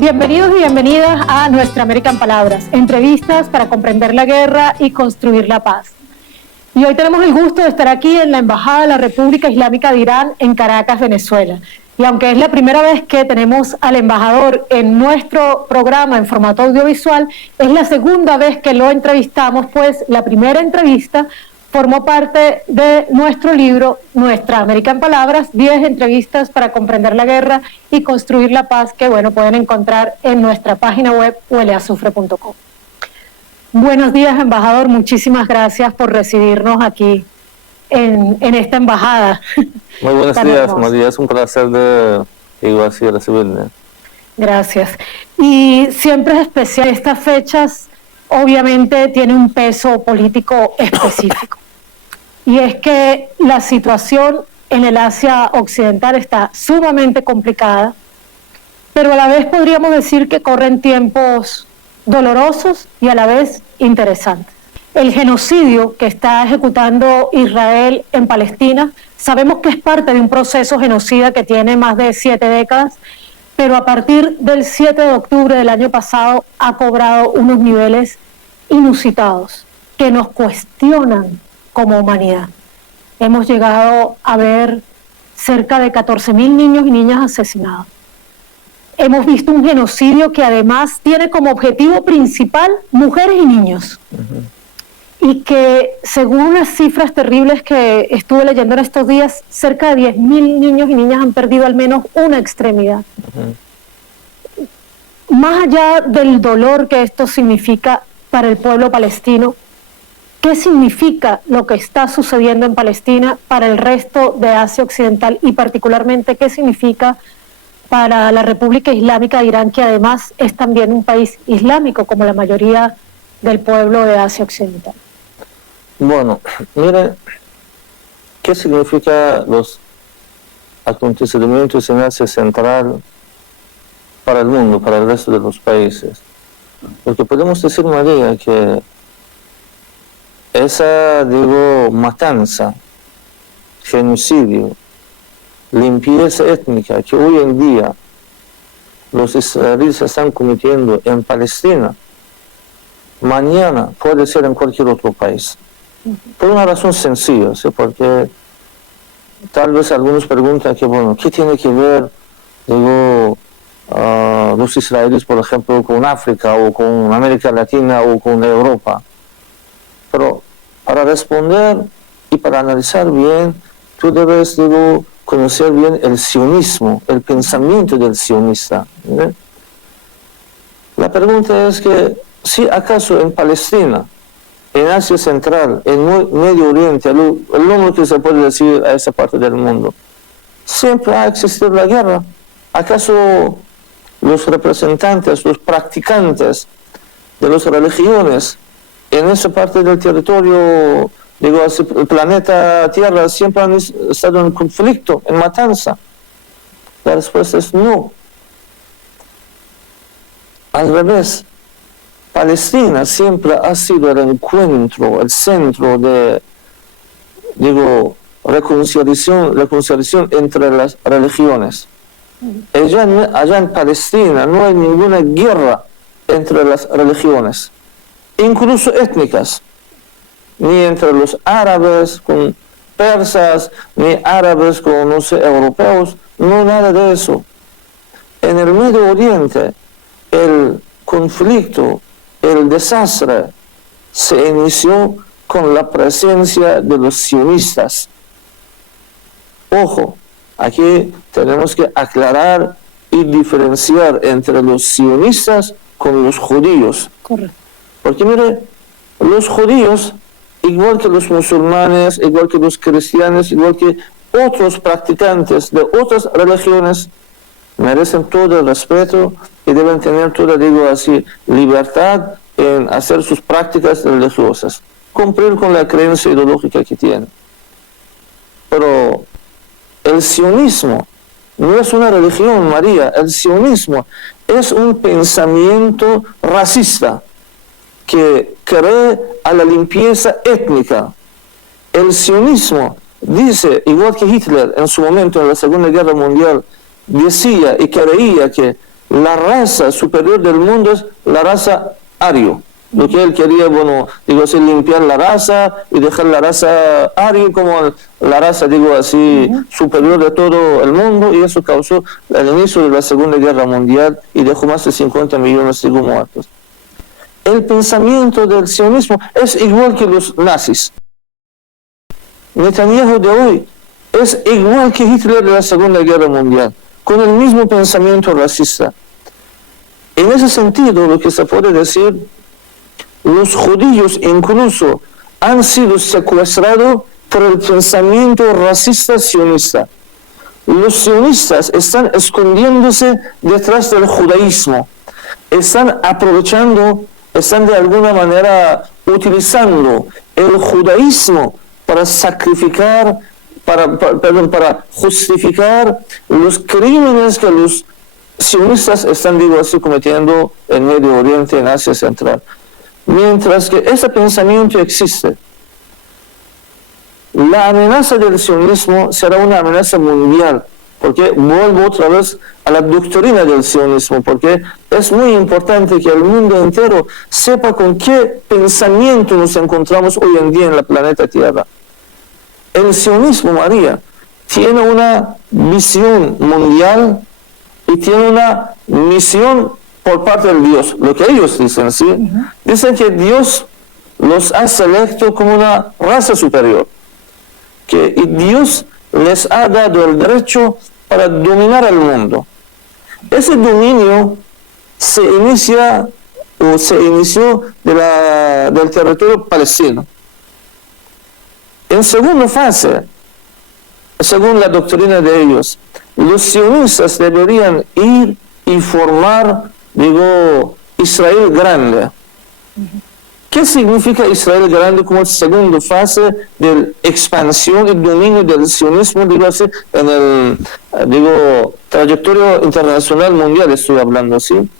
Bienvenidos y bienvenidas a Nuestra América en Palabras, entrevistas para comprender la guerra y construir la paz. Y hoy tenemos el gusto de estar aquí en la Embajada de la República Islámica de Irán en Caracas, Venezuela. Y aunque es la primera vez que tenemos al embajador en nuestro programa en formato audiovisual, es la segunda vez que lo entrevistamos, pues la primera entrevista formó parte de nuestro libro Nuestra América en Palabras, 10 entrevistas para comprender la guerra y construir la paz, que bueno, pueden encontrar en nuestra página web hueleazufre.com. Buenos días, embajador, muchísimas gracias por recibirnos aquí en esta embajada. Muy buenos días, María, es un placer de recibirme. Gracias. Y siempre es especial, estas fechas obviamente tienen un peso político específico. Y es que la situación en el Asia Occidental está sumamente complicada, pero a la vez podríamos decir que corren tiempos dolorosos y a la vez interesantes. El genocidio que está ejecutando Israel en Palestina, sabemos que es parte de un proceso genocida que tiene más de 7 décadas, pero a partir del 7 de octubre del año pasado ha cobrado unos niveles inusitados que nos cuestionan como humanidad. Hemos llegado a ver cerca de 14.000 niños y niñas asesinados. Hemos visto un genocidio que además tiene como objetivo principal mujeres y niños. Y que, según unas cifras terribles que estuve leyendo en estos días, cerca de 10.000 niños y niñas han perdido al menos una extremidad. Más allá del dolor que esto significa para el pueblo palestino, ¿qué significa lo que está sucediendo en Palestina para el resto de Asia Occidental y particularmente qué significa para la República Islámica de Irán, que además es también un país islámico como la mayoría del pueblo de Asia Occidental? Bueno, mire, ¿qué significa los acontecimientos en Asia Central para el mundo, para el resto de los países? Porque podemos decir, María, que esa, matanza, genocidio, limpieza étnica que hoy en día los israelíes están cometiendo en Palestina, mañana puede ser en cualquier otro país. Por una razón sencilla, ¿sí? Porque tal vez algunos preguntan que, bueno, ¿qué tiene que ver, los israelíes, por ejemplo, con África o con América Latina o con Europa? Pero para responder y para analizar bien, tú debes, conocer bien el sionismo, el pensamiento del sionista. ¿Sí? La pregunta es que, si acaso en Palestina, en Asia Central, en Medio Oriente, el nombre que se puede decir a esa parte del mundo, siempre ha existido la guerra. ¿Acaso los representantes, los practicantes de las religiones en esa parte del territorio, el planeta Tierra, siempre han estado en conflicto, en matanza? La respuesta es no. Al revés, Palestina siempre ha sido el encuentro, el centro de, reconciliación entre las religiones. Allá en Palestina no hay ninguna guerra entre las religiones, incluso étnicas, ni entre los árabes con persas, ni árabes con, europeos, no nada de eso. En el Medio Oriente, el conflicto, el desastre se inició con la presencia de los sionistas. Ojo, aquí tenemos que aclarar y diferenciar entre los sionistas con los judíos. Correcto. Porque mire, los judíos, igual que los musulmanes, igual que los cristianos, igual que otros practicantes de otras religiones, merecen todo el respeto y deben tener toda, libertad en hacer sus prácticas religiosas, cumplir con la creencia ideológica que tienen. Pero el sionismo no es una religión, María. El sionismo es un pensamiento racista que cree a la limpieza étnica. El sionismo dice, igual que Hitler en su momento en la Segunda Guerra Mundial, decía y creía que la raza superior del mundo es la raza ario. Lo que él quería, bueno, digo así, limpiar la raza y dejar la raza ario como la raza, digo así, superior de todo el mundo, y eso causó el inicio de la Segunda Guerra Mundial y dejó más de 50 millones de muertos. El pensamiento del sionismo es igual que los nazis. Netanyahu de hoy es igual que Hitler de la Segunda Guerra Mundial, con el mismo pensamiento racista. En ese sentido, lo que se puede decir, los judíos incluso han sido secuestrados por el pensamiento racista sionista. Los sionistas están escondiéndose detrás del judaísmo, están aprovechando, están de alguna manera utilizando el judaísmo para sacrificar, para justificar los crímenes que los sionistas están, digo así, cometiendo en Medio Oriente, en Asia Central. Mientras que ese pensamiento existe, la amenaza del sionismo será una amenaza mundial, porque vuelvo otra vez a la doctrina del sionismo, porque es muy importante que el mundo entero sepa con qué pensamiento nos encontramos hoy en día en el planeta Tierra. El sionismo, María, tiene una visión mundial y tiene una misión por parte de Dios, lo que ellos dicen, ¿sí? Dicen que Dios los ha selecto como una raza superior, que Dios les ha dado el derecho para dominar el mundo. Ese dominio se inició del territorio palestino. En segunda fase, según la doctrina de ellos, los sionistas deberían ir y formar, digo, Israel grande. ¿Qué significa Israel grande como segunda fase de expansión y dominio del sionismo, digo así, en el, trayectoria internacional mundial estoy hablando así?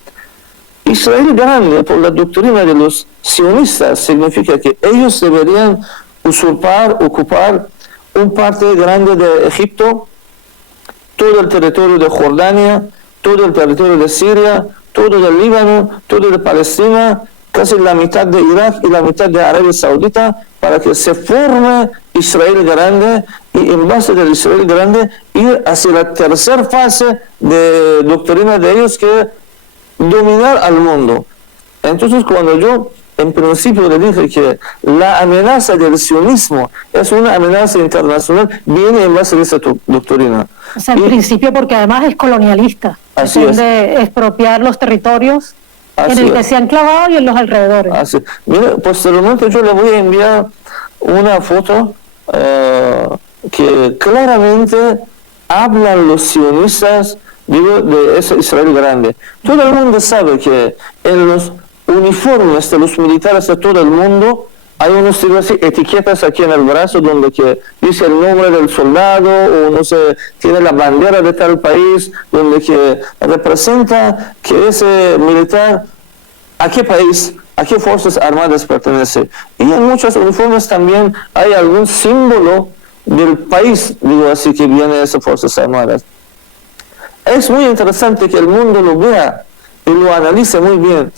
Israel grande, por la doctrina de los sionistas, significa que ellos deberían ocupar un parte grande de Egipto, todo el territorio de Jordania, todo el territorio de Siria, todo el Líbano, todo de Palestina, casi la mitad de Irak y la mitad de Arabia Saudita, para que se forme Israel grande y en base del Israel grande ir hacia la tercera fase de doctrina de ellos, que es dominar al mundo. Entonces, cuando yo en principio le dije que la amenaza del sionismo es una amenaza internacional, viene en base de esa doctrina. O sea, en principio porque además es colonialista, de expropiar los territorios en el que se han clavado y en los alrededores. Así. Mire, posteriormente yo le voy a enviar una foto que claramente hablan los sionistas, digo, de ese Israel grande. Todo el mundo sabe que en los uniformes de los militares de todo el mundo hay unos etiquetas aquí en el brazo donde que dice el nombre del soldado, o no sé, tiene la bandera de tal país, donde que representa que ese militar a qué país, a qué fuerzas armadas pertenece. Y en muchos uniformes también hay algún símbolo del país, digo así, que viene de esas fuerzas armadas. Es muy interesante que el mundo lo vea y lo analice muy bien.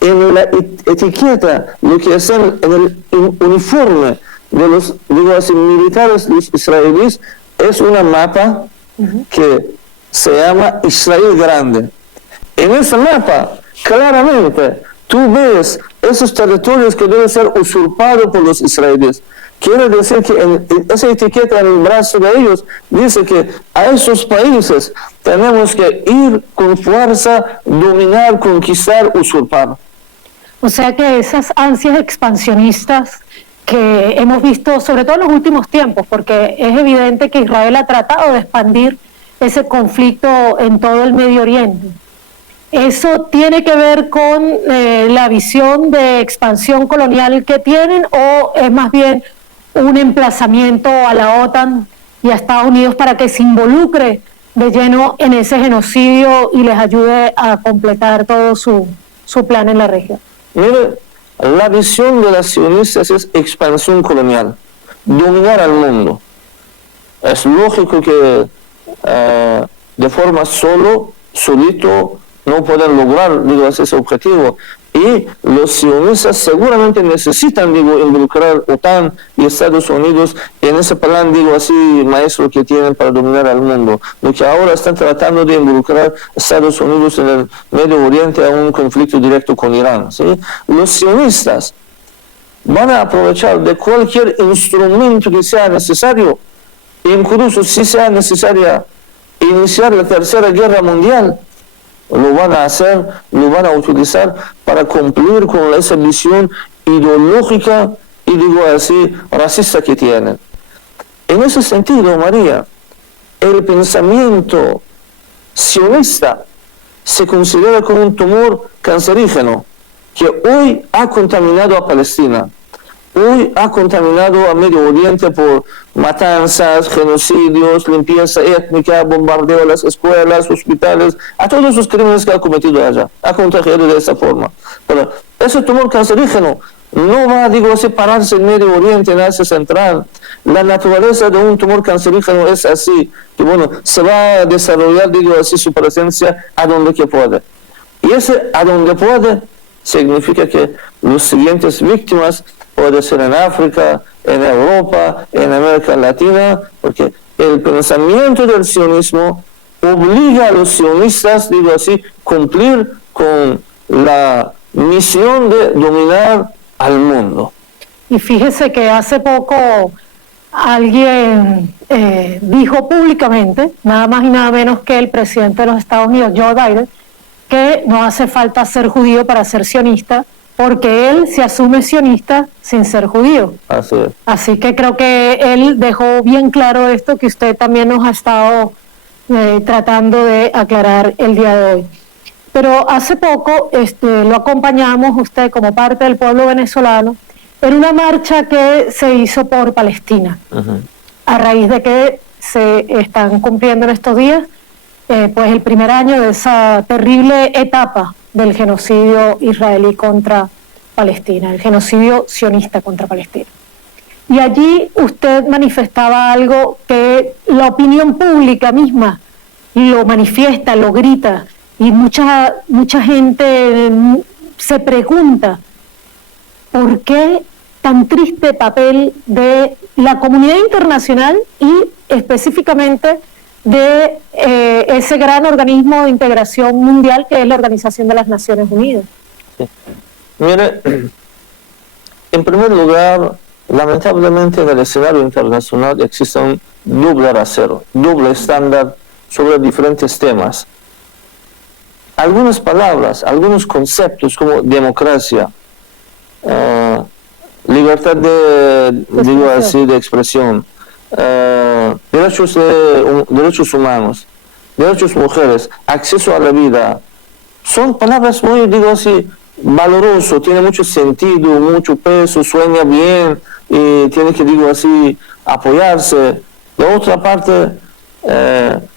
En la etiqueta, lo que hacen en el uniforme de los, digo así, militares, los israelíes, es una mapa que se llama Israel Grande. En ese mapa, claramente, tú ves esos territorios que deben ser usurpados por los israelíes. Quiere decir que en esa etiqueta en el brazo de ellos dice que a esos países tenemos que ir con fuerza, dominar, conquistar, usurpar. O sea que esas ansias expansionistas que hemos visto, sobre todo en los últimos tiempos, porque es evidente que Israel ha tratado de expandir ese conflicto en todo el Medio Oriente. ¿Eso tiene que ver con la visión de expansión colonial que tienen, o es más bien un emplazamiento a la OTAN y a Estados Unidos para que se involucre de lleno en ese genocidio y les ayude a completar todo su plan en la región? Mire, la visión de las sionistas es expansión colonial, dominar al mundo. Es lógico que de forma solito no pueden lograr, digo, ese objetivo. Y los sionistas seguramente necesitan, digo, involucrar OTAN y Estados Unidos en ese plan, digo así, maestro que tienen para dominar al mundo. Lo que ahora están tratando de involucrar Estados Unidos en el Medio Oriente a un conflicto directo con Irán, ¿sí? Los sionistas van a aprovechar de cualquier instrumento que sea necesario, incluso si sea necesaria iniciar la Tercera Guerra Mundial, lo van a hacer, lo van a utilizar para cumplir con esa visión ideológica y digo así, racista que tienen. En ese sentido, María, el pensamiento sionista se considera como un tumor cancerígeno que hoy ha contaminado a Palestina, hoy ha contaminado a Medio Oriente por matanzas, genocidios, limpieza étnica, bombardeo a las escuelas, hospitales, a todos esos crímenes que ha cometido allá, ha contagiado de esa forma. Pero ese tumor cancerígeno no va, digo, a separarse en Medio Oriente, en Asia Central. La naturaleza de un tumor cancerígeno es así, que bueno, se va a desarrollar, digo así, su presencia a donde que puede. Y ese a donde puede significa que las siguientes víctimas puede ser en África, en Europa, en América Latina, porque el pensamiento del sionismo obliga a los sionistas, digo así, cumplir con la misión de dominar al mundo. Y fíjese que hace poco alguien dijo públicamente, nada más y nada menos que el presidente de los Estados Unidos, Joe Biden, que no hace falta ser judío para ser sionista, porque él se asume sionista sin ser judío. Así es. Así que creo que él dejó bien claro esto que usted también nos ha estado tratando de aclarar el día de hoy. Pero hace poco lo acompañamos usted como parte del pueblo venezolano en una marcha que se hizo por Palestina, a raíz de que se están cumpliendo en estos días pues el primer año de esa terrible etapa del genocidio israelí contra Palestina, el genocidio sionista contra Palestina. Y allí usted manifestaba algo que la opinión pública misma lo manifiesta, lo grita, y mucha gente se pregunta ¿por qué tan triste papel de la comunidad internacional y específicamente de ese gran organismo de integración mundial que es la Organización de las Naciones Unidas? Sí. Mire, en primer lugar, lamentablemente en el escenario internacional existe un doble rasero, doble estándar sobre diferentes temas. Algunas palabras, algunos conceptos como democracia, libertad digo así, de expresión, derechos humanos, derechos mujeres, acceso a la vida, son palabras muy, digo así, valoroso, tiene mucho sentido, mucho peso, sueña bien y tiene que, digo así, apoyarse. De otra parte,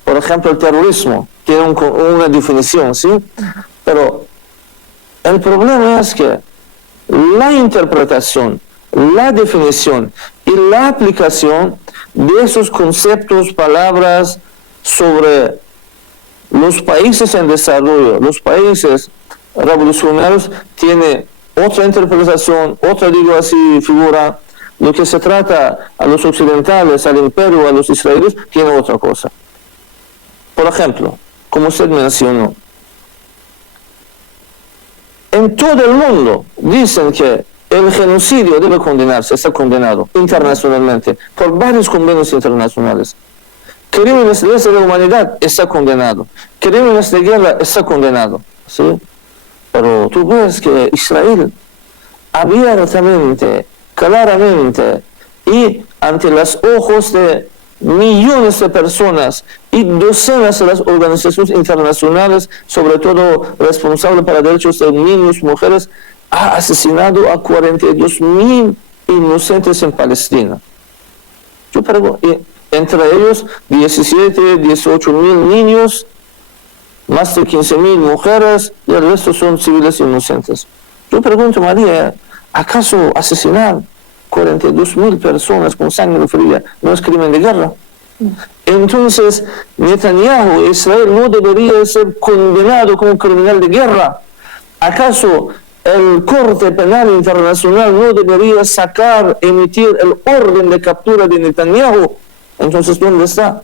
por ejemplo, el terrorismo tiene una definición, ¿sí? Pero el problema es que la interpretación, la definición y la aplicación de esos conceptos, palabras sobre los países en desarrollo, los países revolucionarios, tiene otra interpretación, otra, digo así, figura. Lo que se trata a los occidentales, al imperio, a los israelíes, tiene otra cosa. Por ejemplo, como usted mencionó, en todo el mundo dicen que el genocidio debe condenarse, está condenado internacionalmente por varios convenios internacionales. Crímenes de lesa de la humanidad está condenado. Crímenes de guerra está condenado. ¿Sí? Pero tú ves que Israel abiertamente, claramente y ante los ojos de millones de personas y docenas de las organizaciones internacionales, sobre todo responsables para derechos de niños y mujeres, ha asesinado a 42.000 inocentes en Palestina. Yo pregunto, entre ellos 18.000 niños, más de 15.000 mujeres y el resto son civiles inocentes. Yo pregunto, María, ¿acaso asesinar 42.000 personas con sangre fría no es crimen de guerra? Entonces, Netanyahu, Israel, no debería ser condenado como criminal de guerra. ¿Acaso el Corte Penal Internacional no debería emitir el orden de captura de Netanyahu? Entonces, ¿dónde está?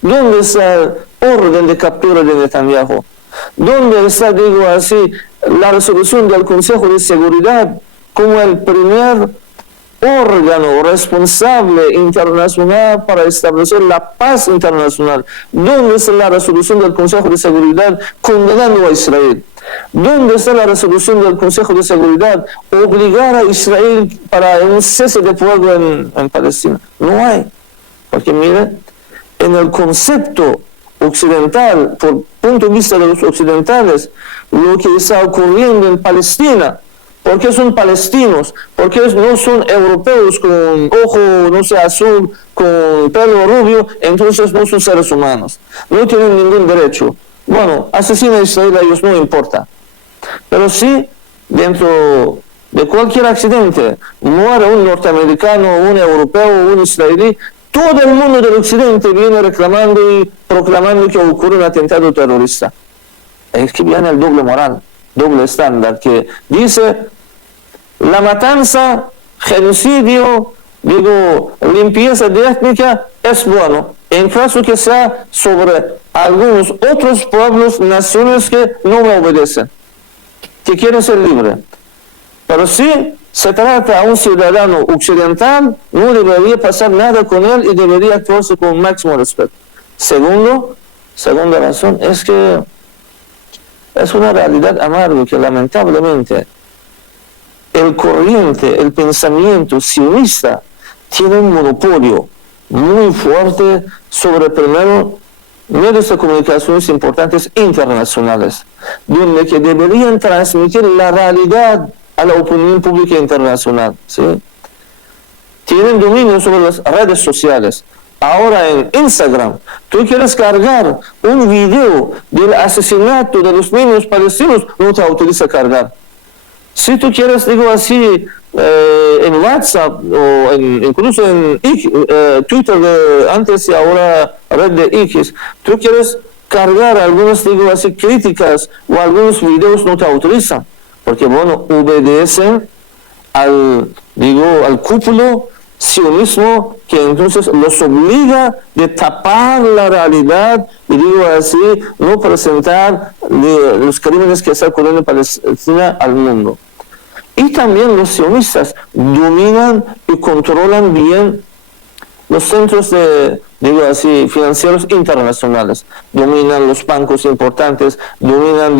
¿Dónde está el orden de captura de Netanyahu? ¿Dónde está, digo así, la resolución del Consejo de Seguridad como el primer órgano responsable internacional para establecer la paz internacional? ¿Dónde está la resolución del Consejo de Seguridad condenando a Israel? ¿Dónde está la resolución del Consejo de Seguridad obligar a Israel para un cese de fuego en Palestina? No hay. Porque mire, en el concepto occidental, por punto de vista de los occidentales, lo que está ocurriendo en Palestina, ¿por qué son palestinos? ¿Por qué no son europeos con ojo, no sé, azul, con pelo rubio? Entonces no son seres humanos. No tienen ningún derecho. Bueno, asesina a Israel, a ellos no importa. Pero sí, dentro de cualquier accidente, muere un norteamericano, un europeo, un israelí, todo el mundo del occidente viene reclamando y proclamando que ocurre un atentado terrorista. Es que viene el doble moral, doble estándar, que dice la matanza, genocidio, digo, limpieza étnica es bueno, en caso que sea sobre algunos otros pueblos, naciones que no me obedecen, que quieren ser libres. Pero si se trata a un ciudadano occidental, no debería pasar nada con él y debería actuarse con máximo respeto. Segunda razón es que es una realidad amarga que lamentablemente el pensamiento sionista tiene un monopolio muy fuerte sobre, primero, medios de comunicaciones importantes internacionales, donde que deberían transmitir la realidad a la opinión pública internacional, ¿sí? Tienen dominio sobre las redes sociales. Ahora en Instagram, tú quieres cargar un video del asesinato de los niños palestinos, no te autoriza cargar. Si tú quieres, digo así, en WhatsApp o incluso en Twitter de antes y ahora red de X, tú quieres cargar algunas, digo así, críticas o algunos videos, no te autorizan. Porque, bueno, obedecen al cúpulo sionismo que entonces los obliga de tapar la realidad y, digo así, no presentar los crímenes que se ocurren en Palestina al mundo. Y también los sionistas dominan y controlan bien los centros financieros internacionales, dominan los bancos importantes, dominan,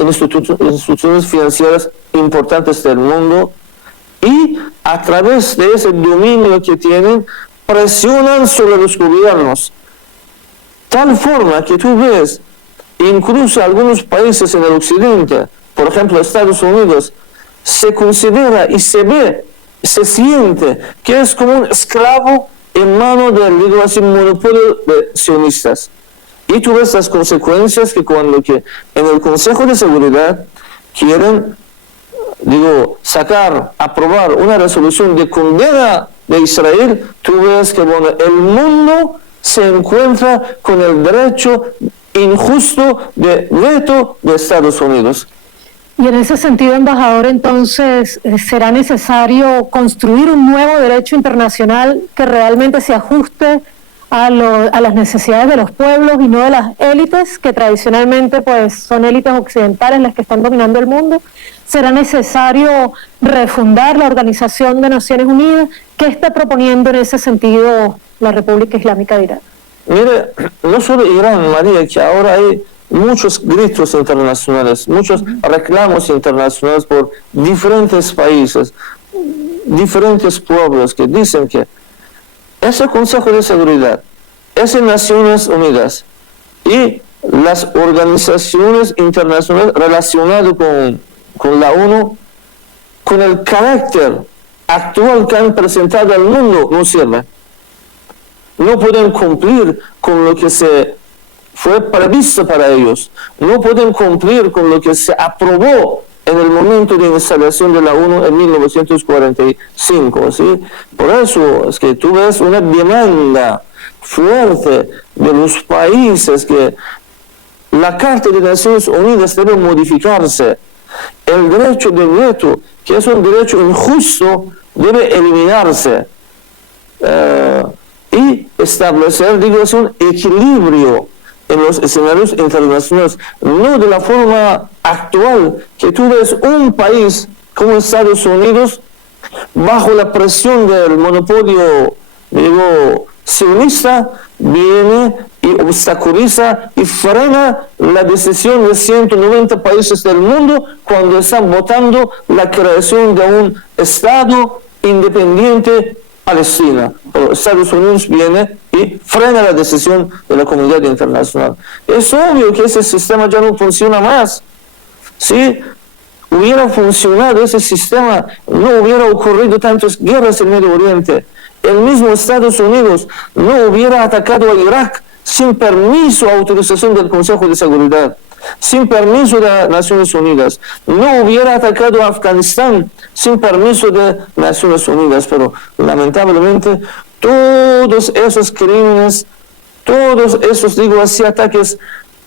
instituciones financieras importantes del mundo, y a través de ese dominio que tienen, presionan sobre los gobiernos. Tal forma que tú ves, incluso algunos países en el occidente, por ejemplo Estados Unidos, se considera y se siente que es como un esclavo en mano del monopolio de sionistas. Y tú ves las consecuencias que cuando en el Consejo de Seguridad quieren, aprobar una resolución de condena de Israel, tú ves que el mundo se encuentra con el derecho injusto de veto de Estados Unidos. Y en ese sentido, embajador, entonces, ¿será necesario construir un nuevo derecho internacional que realmente se ajuste a las necesidades de los pueblos y no de las élites, que tradicionalmente pues son élites occidentales las que están dominando el mundo? ¿Será necesario refundar la Organización de Naciones Unidas? ¿Qué está proponiendo en ese sentido la República Islámica de Irán? Mire, no solo Irán, María, que ahora hay muchos gritos internacionales, muchos reclamos internacionales por diferentes países, diferentes pueblos que dicen que ese Consejo de Seguridad, esas Naciones Unidas y las organizaciones internacionales relacionadas con la ONU, con el carácter actual que han presentado al mundo, no sirven. No pueden cumplir con lo que fue previsto para ellos. No pueden cumplir con lo que se aprobó en el momento de instalación de la ONU en 1945, ¿sí? Por eso es que tú ves una demanda fuerte de los países que la Carta de Naciones Unidas debe modificarse. El derecho de veto, que es un derecho injusto, debe eliminarse. Y establecer, digo, es un equilibrio en los escenarios internacionales, no de la forma actual, que tú ves un país como Estados Unidos bajo la presión del monopolio, digo, sionista, viene y obstaculiza y frena la decisión de 190 países del mundo cuando están votando la creación de un Estado independiente Palestina. Pero Estados Unidos viene y frena la decisión de la comunidad internacional. Es obvio que ese sistema ya no funciona más. Si hubiera funcionado ese sistema, no hubiera ocurrido tantas guerras en Medio Oriente. El mismo Estados Unidos no hubiera atacado a Irak sin permiso o autorización del Consejo de Seguridad, sin permiso de las Naciones Unidas. No hubiera atacado a Afganistán sin permiso de Naciones Unidas. Pero lamentablemente todos esos crímenes, todos esos, digo así, ataques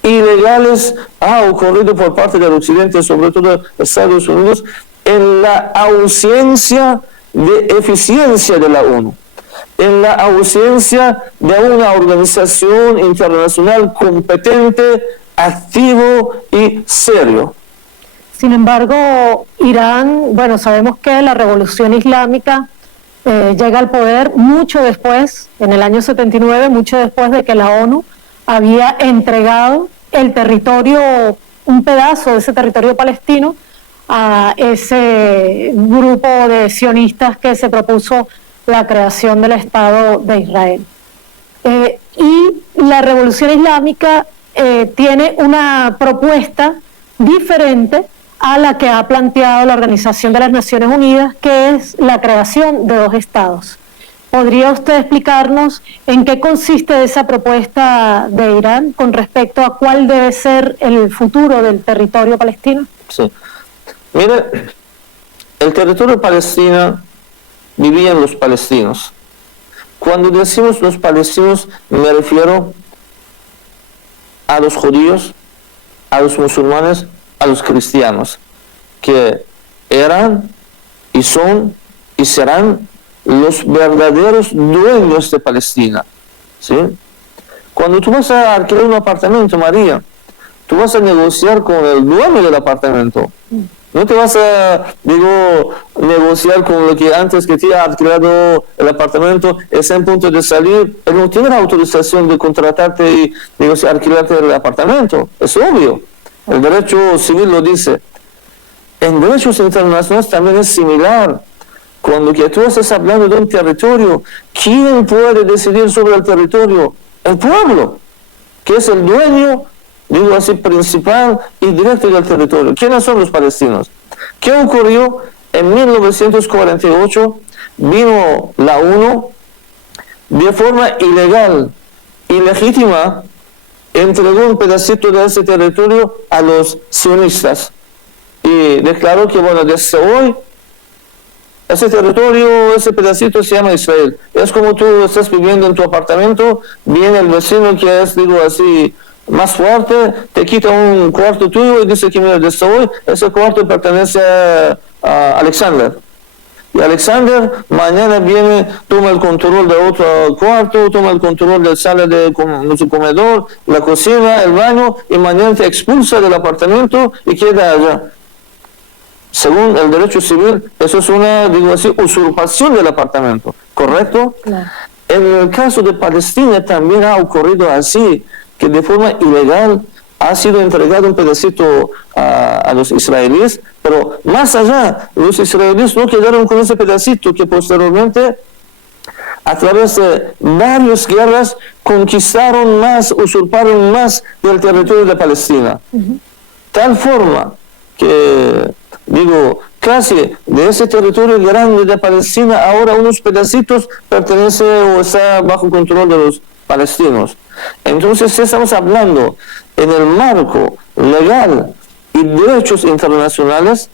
ilegales ha ocurrido por parte del Occidente, sobre todo Estados Unidos, en la ausencia de eficiencia de la ONU, en la ausencia de una organización internacional competente, activo y serio. Sin embargo, Irán, bueno, sabemos que la revolución islámica llega al poder mucho después, en el año 79, mucho después de que la ONU había entregado el territorio, un pedazo de ese territorio palestino, a ese grupo de sionistas que se propuso la creación del Estado de Israel. Y la revolución islámica tiene una propuesta diferente a la que ha planteado la Organización de las Naciones Unidas, que es la creación de dos estados. ¿Podría usted explicarnos en qué consiste esa propuesta de Irán con respecto a cuál debe ser el futuro del territorio palestino? Sí. Mire, el territorio palestino vivían los palestinos. Cuando decimos los palestinos, me refiero a los judíos, a los musulmanes, a los cristianos, que eran y son y serán los verdaderos dueños de Palestina, ¿sí? Cuando tú vas a alquilar un apartamento, María, tú vas a negociar con el dueño del apartamento. No te vas a, digo, negociar con lo que antes que te ha alquilado el apartamento, está en punto de salir, él no tiene la autorización de contratarte y, digo, alquilarte el apartamento. Es obvio. El derecho civil lo dice. En derechos internacionales también es similar. Cuando que tú estás hablando de un territorio, ¿quién puede decidir sobre el territorio? El pueblo, que es el dueño, digo así, principal y directo del territorio. ¿Quiénes son los palestinos? ¿Qué ocurrió? En 1948 vino la ONU de forma ilegal, ilegítima, entregó un pedacito de ese territorio a los sionistas y declaró que, bueno, desde hoy ese territorio, ese pedacito se llama Israel. Es como tú estás viviendo en tu apartamento, viene el vecino que es, digo así, más fuerte, te quita un cuarto tuyo y dice que, mira, desde hoy ese cuarto pertenece a Alexander. Y Alexander mañana viene, toma el control de otro cuarto, toma el control de la sala de nuestro comedor, la cocina, el baño, y mañana te expulsa del apartamento y queda allá. Según el derecho civil, eso es una, digo así, usurpación del apartamento, ¿correcto? Claro. En el caso de Palestina también ha ocurrido así, que de forma ilegal ha sido entregado un pedacito a los israelíes, pero más allá, los israelíes no quedaron con ese pedacito que posteriormente, a través de varias guerras, conquistaron más, usurparon más del territorio de Palestina. Tal forma que, digo, casi de ese territorio grande de Palestina, ahora unos pedacitos pertenecen o está bajo control de los palestinos. Entonces estamos hablando en el marco legal y derechos internacionales,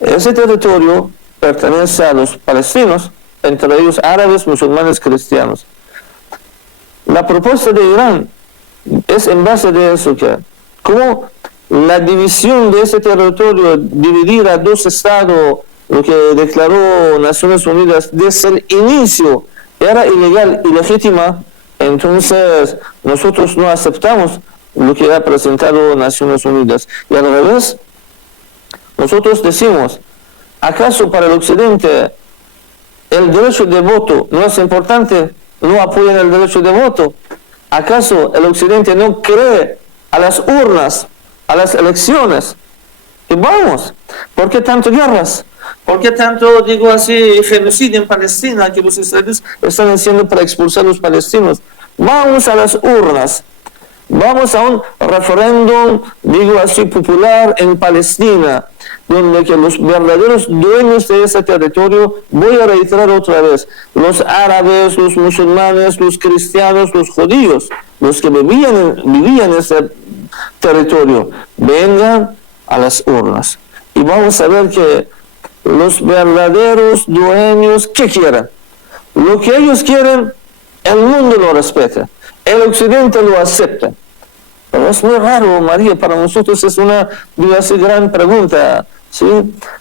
ese territorio pertenece a los palestinos, entre ellos árabes, musulmanes, cristianos. La propuesta de Irán es en base de eso, que como la división de ese territorio, dividir a dos estados, lo que declaró Naciones Unidas desde el inicio, era ilegal, ilegítima. Entonces nosotros no aceptamos lo que ha presentado Naciones Unidas. Y al revés, nosotros decimos, ¿acaso para el Occidente el derecho de voto no es importante? ¿No apoyan el derecho de voto? ¿Acaso el Occidente no cree a las urnas, a las elecciones? Y vamos, ¿por qué tanto guerras? ¿Por qué tanto, digo así, genocidio en Palestina que los israelíes están haciendo para expulsar a los palestinos? Vamos a las urnas. Vamos a un referéndum, digo así, popular en Palestina, donde que los verdaderos dueños de ese territorio, voy a reiterar otra vez, los árabes, los musulmanes, los cristianos, los judíos, los que vivían en ese territorio, vengan a las urnas. Y vamos a ver que los verdaderos dueños, ¿qué quieren? Lo que ellos quieren, el mundo lo respeta. El Occidente lo acepta. Pero es muy raro, María, para nosotros es una gran pregunta, ¿sí?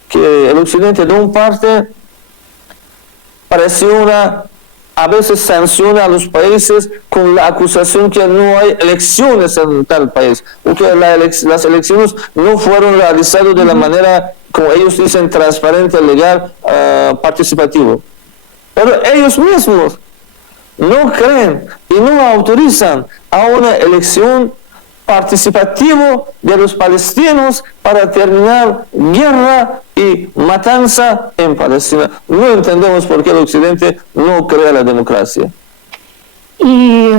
Que el Occidente de un parte presiona, a veces sanciona a los países con la acusación que no hay elecciones en tal país, o que las elecciones no fueron realizadas de la manera, como ellos dicen, transparente, legal, participativo. Pero ellos mismos no creen y no autorizan a una elección participativa de los palestinos para terminar guerra y matanza en Palestina. No entendemos por qué el Occidente no crea la democracia. Y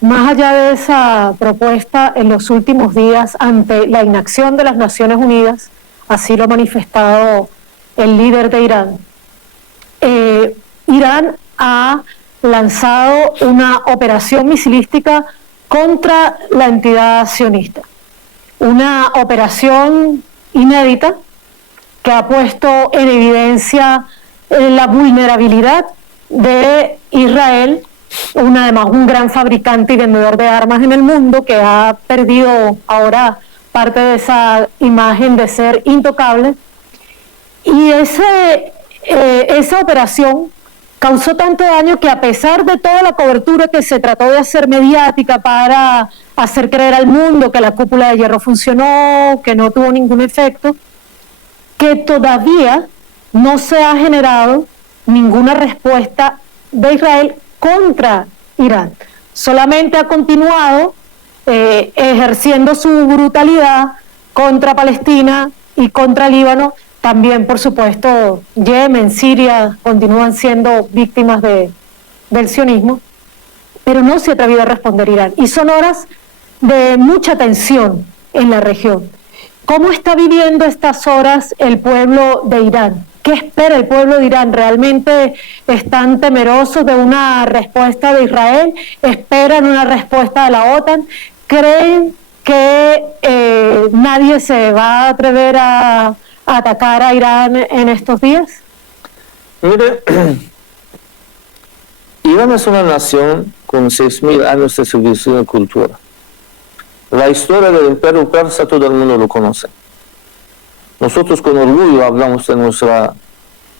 más allá de esa propuesta, en los últimos días, ante la inacción de las Naciones Unidas, así lo ha manifestado el líder de Irán, Irán ha lanzado una operación misilística contra la entidad sionista. Una operación inédita que ha puesto en evidencia la vulnerabilidad de Israel, además un gran fabricante y vendedor de armas en el mundo, que ha perdido ahora parte de esa imagen de ser intocable. Y esa operación causó tanto daño que, a pesar de toda la cobertura que se trató de hacer mediática para hacer creer al mundo que la cúpula de hierro funcionó, que no tuvo ningún efecto, que todavía no se ha generado ninguna respuesta de Israel contra Irán. Solamente ha continuado ejerciendo su brutalidad contra Palestina y contra Líbano. También, por supuesto, Yemen, Siria continúan siendo víctimas del sionismo, pero no se ha atrevido a responder Irán. Y son horas de mucha tensión en la región. ¿Cómo está viviendo estas horas el pueblo de Irán? ¿Qué espera el pueblo de Irán? ¿Realmente están temerosos de una respuesta de Israel? ¿Esperan una respuesta de la OTAN? ¿Creen que nadie se va a atrever a atacar a Irán en estos días? Mire, Irán es una nación con 6.000 años de civilización y cultura. La historia del imperio persa todo el mundo lo conoce. Nosotros con orgullo hablamos de nuestra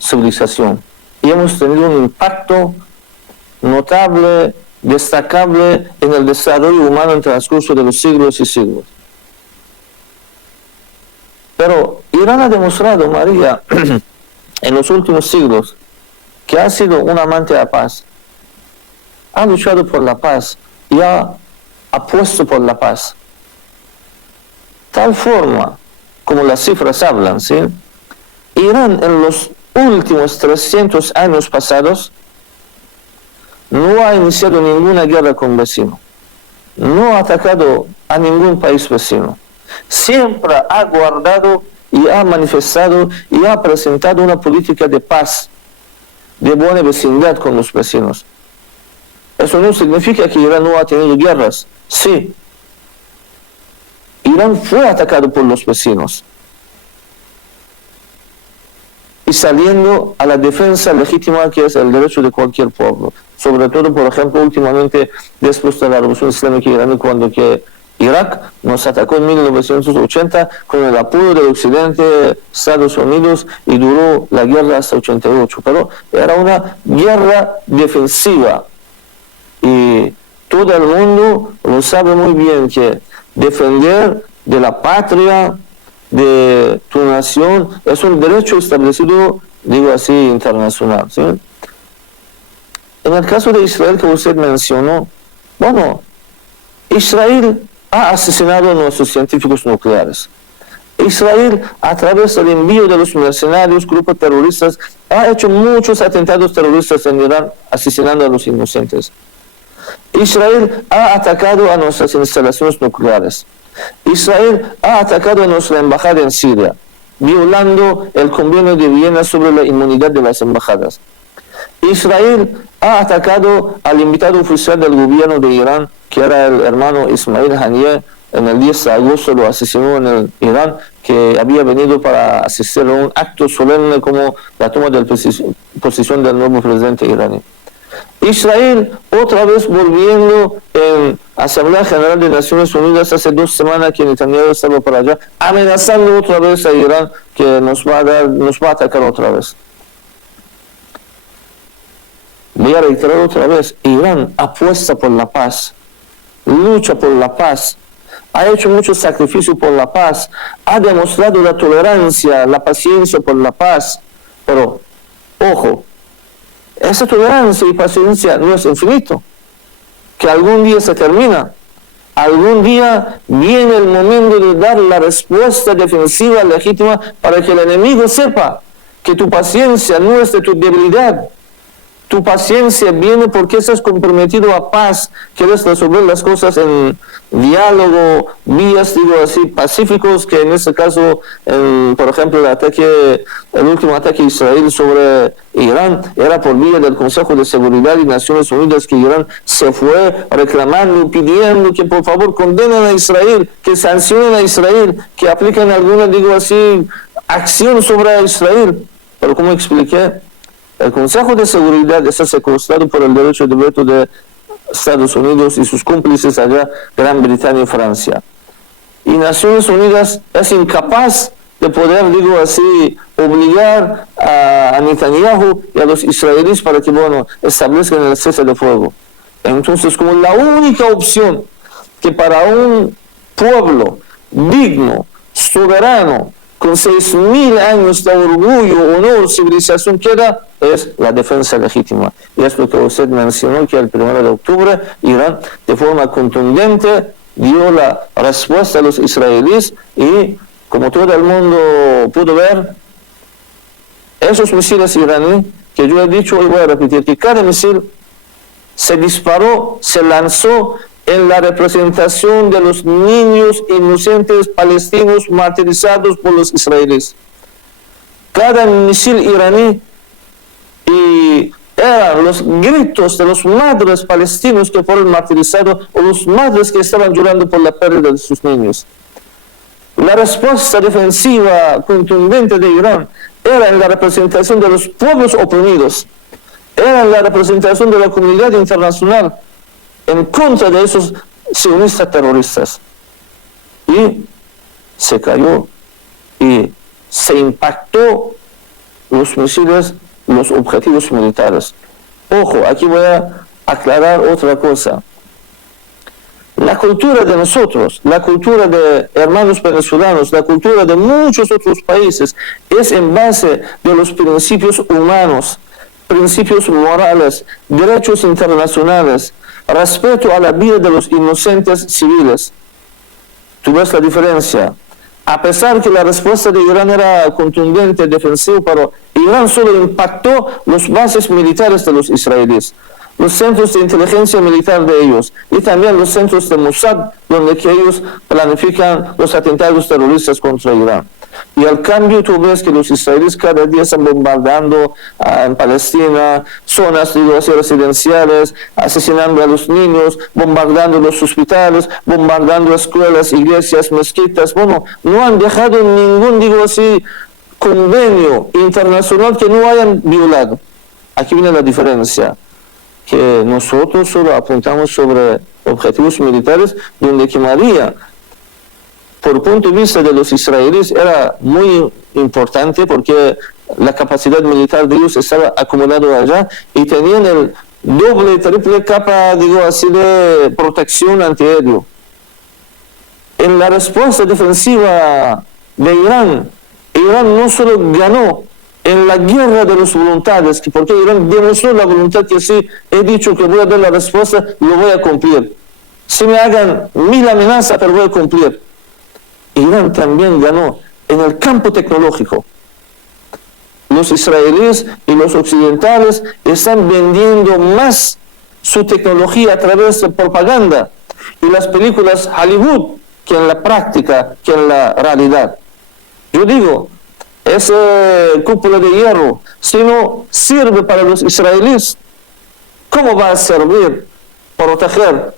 civilización y hemos tenido un impacto notable, destacable en el desarrollo humano en el transcurso de los siglos y siglos. Pero Irán ha demostrado, María, en los últimos siglos, que ha sido un amante de la paz. Ha luchado por la paz y ha apuesto por la paz. Tal forma, como las cifras hablan, ¿sí? Irán en los últimos 300 años pasados no ha iniciado ninguna guerra con vecino. No ha atacado a ningún país vecino. Siempre ha guardado y ha manifestado y ha presentado una política de paz, de buena vecindad con los vecinos. Eso no significa que Irán no ha tenido guerras, sí. Y Irán fue atacado por los vecinos. Y saliendo a la defensa legítima que es el derecho de cualquier pueblo. Sobre todo, por ejemplo, últimamente, después de la Revolución Islámica iraní, cuando que Irak nos atacó en 1980 con el apoyo del Occidente, Estados Unidos, y duró la guerra hasta 88. Pero era una guerra defensiva. Y todo el mundo lo sabe muy bien, que defender de la patria, de tu nación, es un derecho establecido, digo así, internacional, ¿sí? En el caso de Israel que usted mencionó, bueno, Israel ha asesinado a nuestros científicos nucleares. Israel, a través del envío de los mercenarios, grupos terroristas, ha hecho muchos atentados terroristas en Irán, asesinando a los inocentes. Israel ha atacado a nuestras instalaciones nucleares. Israel ha atacado a nuestra embajada en Siria, violando el convenio de Viena sobre la inmunidad de las embajadas. Israel ha atacado al invitado oficial del gobierno de Irán, que era el hermano Ismail Haniyeh. En el 10 de agosto lo asesinó en el Irán, que había venido para asistir a un acto solemne como la toma de posición del nuevo presidente iraní. Israel, otra vez volviendo en Asamblea General de Naciones Unidas hace 2 semanas que Netanyahu estaba por allá, amenazando otra vez a Irán que nos va a atacar otra vez. Voy a reiterar otra vez, Irán apuesta por la paz, lucha por la paz, ha hecho mucho sacrificio por la paz, ha demostrado la tolerancia, la paciencia por la paz, pero, ojo, esa tolerancia y paciencia no es infinito, que algún día se termina, algún día viene el momento de dar la respuesta defensiva legítima para que el enemigo sepa que tu paciencia no es de tu debilidad. Tu paciencia viene porque estás comprometido a paz, quieres resolver las cosas en diálogo, vías, digo así, pacíficos, que en este caso, por ejemplo, el último ataque a Israel sobre Irán era por vía del Consejo de Seguridad y Naciones Unidas, que Irán se fue reclamando, pidiendo que por favor condenen a Israel, que sancionen a Israel, que apliquen alguna, digo así, acción sobre Israel. Pero como expliqué, el Consejo de Seguridad está secuestrado por el derecho de veto de Estados Unidos y sus cómplices allá, Gran Bretaña y Francia. Y Naciones Unidas es incapaz de poder, digo así, obligar a Netanyahu y a los israelíes para que, bueno, establezcan el cese de fuego. Entonces, como la única opción que para un pueblo digno, soberano, con 6.000 años de orgullo, honor, civilización queda, es la defensa legítima. Y es lo que usted mencionó, que el 1 de octubre Irán de forma contundente dio la respuesta a los israelíes y, como todo el mundo pudo ver, esos misiles iraníes, que yo he dicho y voy a repetir, que cada misil se disparó, se lanzó en la representación de los niños inocentes palestinos martirizados por los israelíes. Cada misil iraní y eran los gritos de los madres palestinos que fueron martirizados o los madres que estaban llorando por la pérdida de sus niños. La respuesta defensiva contundente de Irán era en la representación de los pueblos oprimidos, era en la representación de la comunidad internacional en contra de esos sionistas terroristas. Y se cayó y se impactó los misiles, los objetivos militares. Ojo, aquí voy a aclarar otra cosa. La cultura de nosotros, la cultura de hermanos venezolanos, la cultura de muchos otros países es en base de los principios humanos, principios morales, derechos internacionales, respeto a la vida de los inocentes civiles. ¿Tú ves la diferencia? A pesar que la respuesta de Irán era contundente, defensiva, pero Irán solo impactó las bases militares de los israelíes, los centros de inteligencia militar de ellos y también los centros de Mossad, donde que ellos planifican los atentados terroristas contra Irán. Y al cambio tú ves que los israelíes cada día están bombardeando en Palestina, zonas residenciales, asesinando a los niños, bombardeando los hospitales, bombardeando escuelas, iglesias, mezquitas. Bueno, no han dejado ningún, convenio internacional que no hayan violado. Aquí viene la diferencia, que nosotros solo apuntamos sobre objetivos militares donde quemaría. Por punto de vista de los israelíes era muy importante porque la capacidad militar de ellos estaba acumulada allá y tenían el doble, triple capa, de protección ante ello. En la respuesta defensiva de Irán, Irán no solo ganó en la guerra de las voluntades, porque Irán demostró la voluntad que sí, he dicho que voy a dar la respuesta, lo voy a cumplir. Si me hagan 1000 amenazas, pero voy a cumplir. Irán también ganó en el campo tecnológico. Los israelíes y los occidentales están vendiendo más su tecnología a través de propaganda y las películas Hollywood que en la práctica, que en la realidad. Yo digo, ese cúpula de hierro, si no sirve para los israelíes, ¿cómo va a servir para proteger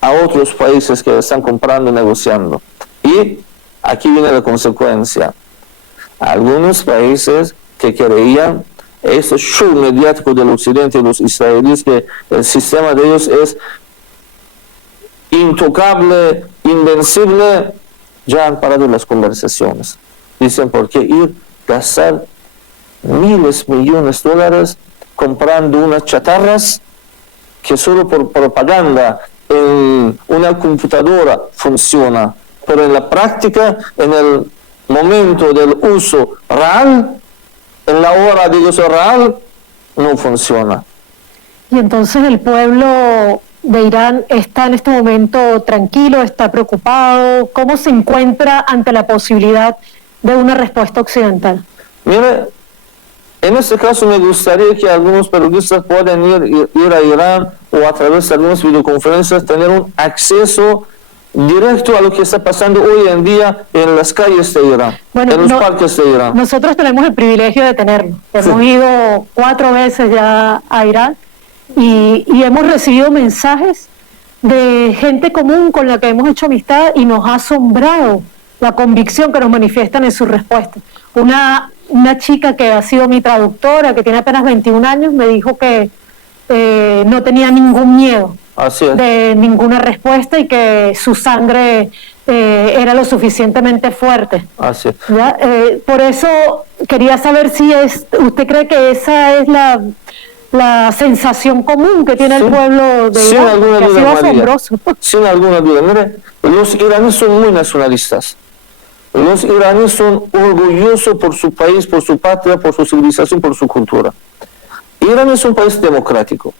a otros países que están comprando y negociando? Y aquí viene la consecuencia. Algunos países que creían ese show mediático del occidente y los israelíes, que el sistema de ellos es intocable, invencible, ya han parado las conversaciones. Dicen, ¿por qué ir gastar miles, millones de dólares comprando unas chatarras que solo por propaganda en una computadora funciona, pero en la práctica, en el momento del uso real, en la hora de uso real, no funciona? Y entonces el pueblo de Irán está en este momento tranquilo, está preocupado. ¿Cómo se encuentra ante la posibilidad de una respuesta occidental? Mire, en este caso me gustaría que algunos periodistas puedan ir a Irán o a través de algunas videoconferencias tener un acceso directo a lo que está pasando hoy en día en las calles de Irán, en los parques de Irán. Nosotros tenemos el privilegio de tenerlo. Hemos ido 4 veces ya a Irán y hemos recibido mensajes de gente común con la que hemos hecho amistad y nos ha asombrado la convicción que nos manifiestan en sus respuestas. Una chica que ha sido mi traductora, que tiene apenas 21 años, me dijo que no tenía ningún miedo de ninguna respuesta y que su sangre era lo suficientemente fuerte. Así es. Por eso quería saber si usted cree que esa es la sensación común que tiene el pueblo de Irán, que ha sido asombroso. Sin alguna duda. Mire, los iraníes son muy nacionalistas. Los iraníes son orgullosos por su país, por su patria, por su civilización, por su cultura. Irán es un país democrático.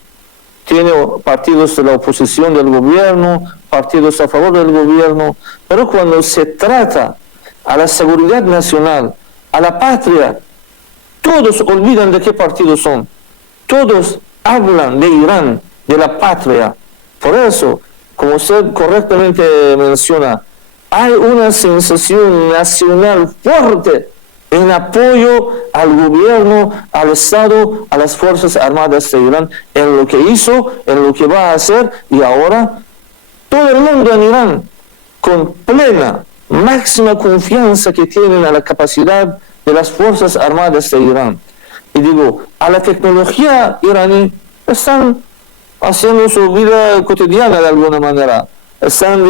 Tiene partidos de la oposición del gobierno, partidos a favor del gobierno, pero cuando se trata a la seguridad nacional, a la patria, todos olvidan de qué partido son. Todos hablan de Irán, de la patria. Por eso, como usted correctamente menciona, hay una sensación nacional fuerte en apoyo al gobierno, al Estado, a las Fuerzas Armadas de Irán, en lo que hizo, en lo que va a hacer, y ahora todo el mundo en Irán, con plena, máxima confianza que tienen a la capacidad de las Fuerzas Armadas de Irán. Y digo, a la tecnología iraní, están haciendo su vida cotidiana de alguna manera. Están,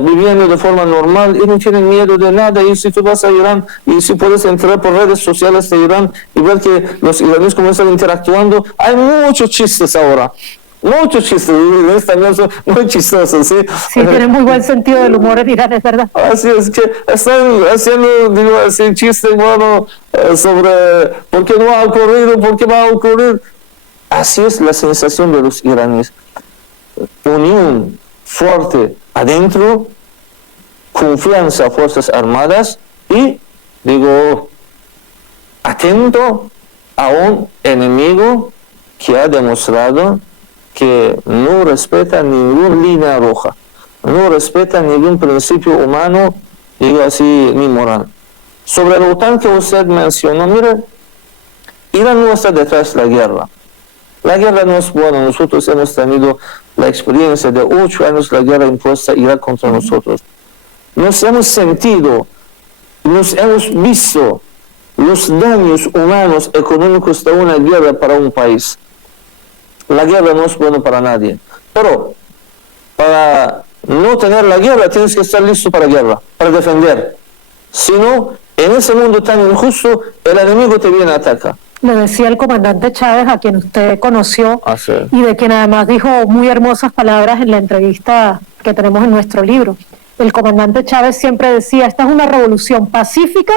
viviendo de forma normal y no tienen miedo de nada. Y si tú vas a Irán y si puedes entrar por redes sociales de Irán y ver que los iraníes comienzan interactuando, hay muchos chistes ahora. Muchos chistes, también son muy chistosos, ¿sí? Sí, tienen muy buen sentido del humor en Irán, es verdad. Así es, que están haciendo, chistes, sobre por qué no ha ocurrido, por qué va a ocurrir. Así es la sensación de los iraníes. Unión fuerte adentro, confianza a Fuerzas Armadas y, atento a un enemigo que ha demostrado que no respeta ninguna línea roja, no respeta ningún principio humano digo así, ni moral. Sobre la OTAN que usted mencionó, mire, Irán no está detrás de la guerra. La guerra no es buena. Nosotros hemos tenido la experiencia de 8 años de la guerra impuesta Irak contra nosotros. Nos hemos sentido, nos hemos visto los daños humanos, económicos de una guerra para un país. La guerra no es buena para nadie. Pero para no tener la guerra tienes que estar listo para la guerra, para defender. Si no, en ese mundo tan injusto, el enemigo te viene a atacar. Lo decía el comandante Chávez, a quien usted conoció, y de quien además dijo muy hermosas palabras en la entrevista que tenemos en nuestro libro. El comandante Chávez siempre decía, esta es una revolución pacífica,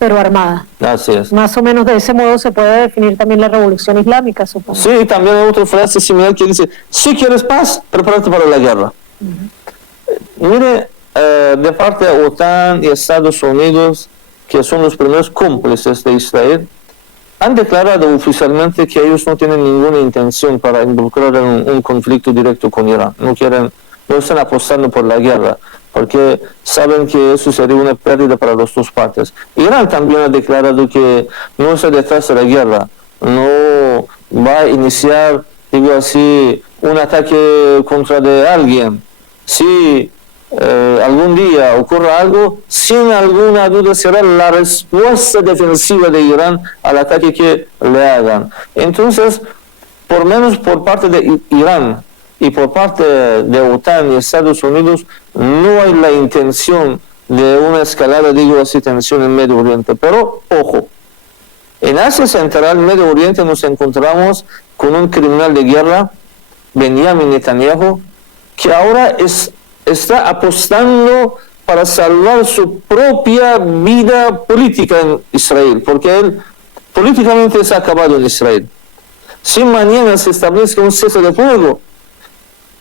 pero armada. Así es. Más o menos de ese modo se puede definir también la revolución islámica, supongo. Sí, también hay otra frase similar que dice, si quieres paz, prepárate para la guerra. Mire, de parte de OTAN y Estados Unidos, que son los primeros cómplices de Israel, han declarado oficialmente que ellos no tienen ninguna intención para involucrar en un conflicto directo con Irán. No están apostando por la guerra, porque saben que eso sería una pérdida para las dos partes. Irán también ha declarado que no está detrás de la guerra, no va a iniciar, digo así, un ataque contra de alguien. Si algún día ocurra algo, sin alguna duda será la respuesta defensiva de Irán al ataque que le hagan. Entonces, por menos por parte de Irán y por parte de OTAN y Estados Unidos, no hay la intención de una escalada, digo así, tensión en Medio Oriente. Pero, ojo, en Asia Central, Medio Oriente, nos encontramos con un criminal de guerra, Benjamin Netanyahu, que ahora está apostando para salvar su propia vida política en Israel, porque él políticamente se ha acabado en Israel. Si mañana se establezca un cese de fuego,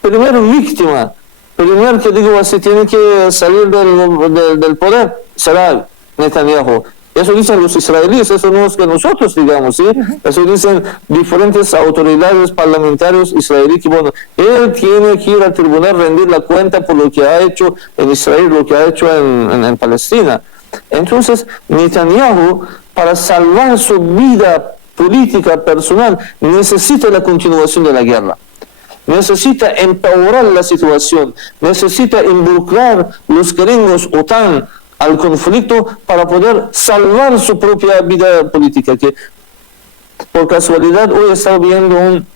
primera víctima, primero que digo así, tiene que salir del poder, será Netanyahu. Eso dicen los israelíes, eso no es que nosotros digamos, ¿sí? Eso dicen diferentes autoridades parlamentarias israelíes, que bueno, él tiene que ir al tribunal a rendir la cuenta por lo que ha hecho en Israel, lo que ha hecho en Palestina. Entonces, Netanyahu, para salvar su vida política personal, necesita la continuación de la guerra. Necesita empeorar la situación, necesita involucrar los gringos OTAN al conflicto para poder salvar su propia vida política. Que por casualidad hoy estaba viendo un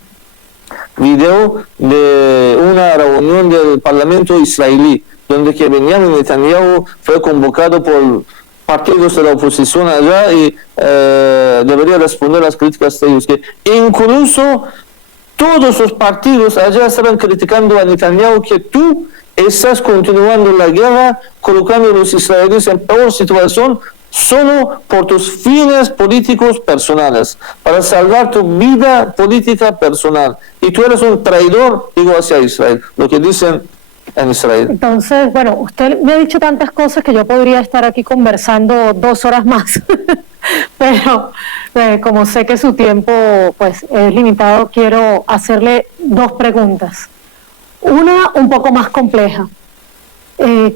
video de una reunión del Parlamento israelí, donde que Benjamin Netanyahu fue convocado por partidos de la oposición allá y debería responder a las críticas de ellos, que incluso todos los partidos allá estaban criticando a Netanyahu, que tú estás continuando la guerra, colocando a los israelíes en peor situación solo por tus fines políticos personales, para salvar tu vida política personal. Y tú eres un traidor, digo, hacia Israel, lo que dicen en Israel. Entonces, bueno, usted me ha dicho tantas cosas que yo podría estar aquí conversando 2 horas más, pero como sé que su tiempo pues es limitado, quiero hacerle 2 preguntas. Una un poco más compleja.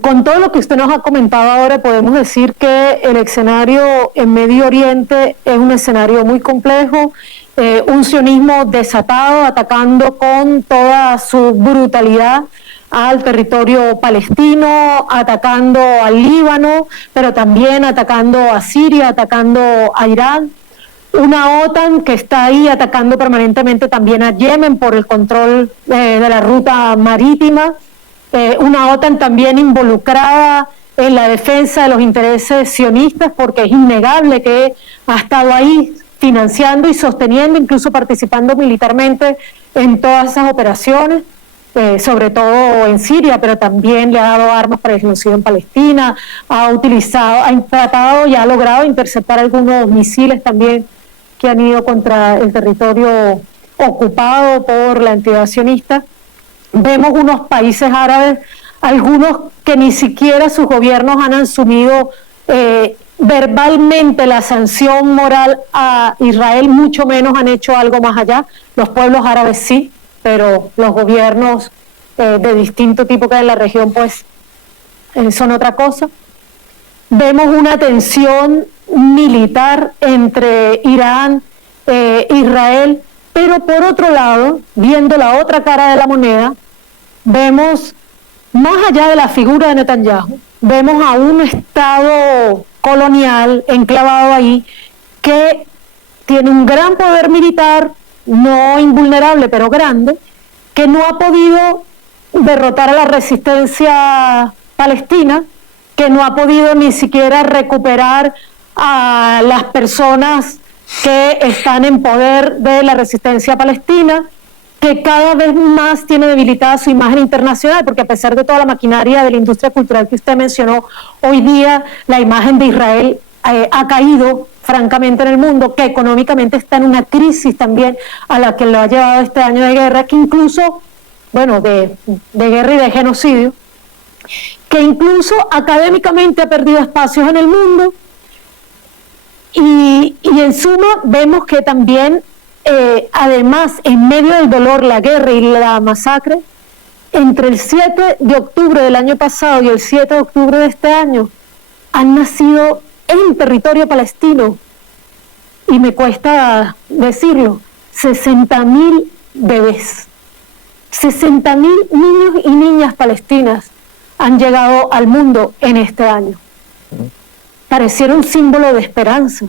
Con todo lo que usted nos ha comentado ahora, podemos decir que el escenario en Medio Oriente es un escenario muy complejo, un sionismo desatado, atacando con toda su brutalidad al territorio palestino, atacando al Líbano, pero también atacando a Siria, atacando a Irán. Una OTAN que está ahí atacando permanentemente también a Yemen por el control de la ruta marítima. Una OTAN también involucrada en la defensa de los intereses sionistas, porque es innegable que ha estado ahí financiando y sosteniendo, incluso participando militarmente en todas esas operaciones, sobre todo en Siria, pero también le ha dado armas para el genocidio en Palestina, ha tratado y ha logrado interceptar algunos misiles también que han ido contra el territorio ocupado por la entidad sionista. Vemos unos países árabes, algunos que ni siquiera sus gobiernos han asumido verbalmente la sanción moral a Israel, mucho menos han hecho algo más allá. Los pueblos árabes sí, pero los gobiernos de distinto tipo que hay en la región pues son otra cosa. vemos una tensión militar entre Irán e Israel, pero por otro lado, viendo la otra cara de la moneda, vemos, más allá de la figura de Netanyahu, vemos a un Estado colonial enclavado ahí que tiene un gran poder militar, no invulnerable, pero grande, que no ha podido derrotar a la resistencia palestina, que no ha podido ni siquiera recuperar a las personas que están en poder de la resistencia palestina, que cada vez más tiene debilitada su imagen internacional, porque a pesar de toda la maquinaria de la industria cultural que usted mencionó, hoy día la imagen de Israel ha caído francamente en el mundo, que económicamente está en una crisis también a la que lo ha llevado este año de guerra, que incluso, bueno, de guerra y de genocidio, que incluso académicamente ha perdido espacios en el mundo, y en suma vemos que también, además, en medio del dolor, la guerra y la masacre, entre el 7 de octubre del año pasado y el 7 de octubre de este año, han nacido en territorio palestino, y me cuesta decirlo, 60.000 bebés, 60.000 niños y niñas palestinas han llegado al mundo en este año. Pareciera un símbolo de esperanza.